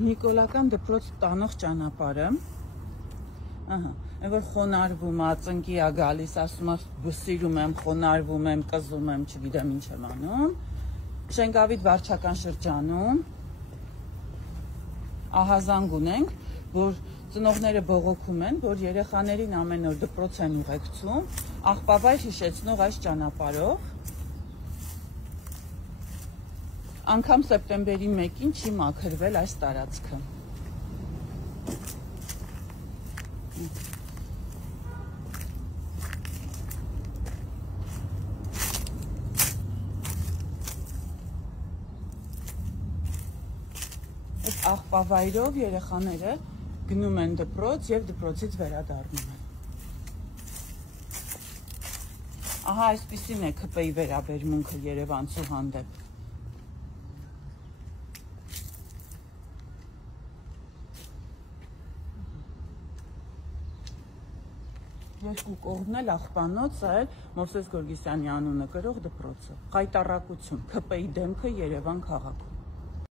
Նիկոլական դպրոց տանող ճանապարհը, ահա, այն որ խոնարհվում է, ծնկի է գալիս, ասում է սիրում եմ, խոնարհվում եմ, կզում եմ, չգիտեմ ինչ եմ անում, Շենգավիթ վարչական շրջանում, ահազանգ ունենք, որ ծնողները բողոքում են, որ երեխաներին ամեն օր դպրոց են ուղեկցում, աղբավայր հիշեցնող այս ճանապարհով, անգամ սեպտեմբերի 1-ին չի մաքրվել այս տարածքը։ Այս աղբավայրով երեխաները գնում են դպրոց և դպրոցից վերադառնում են։ Ահա այսպիսին է ՔՊ-ի վերաբերմունքը երևանցու հանդեպ։ Երկու կողմն էլ աղբանոց, այլ Մովսես Գորգիսյանի անունը կրող դպրոցը։ Խայտառակություն, ՔՊ-ի դեմքը Երևան քաղաքում։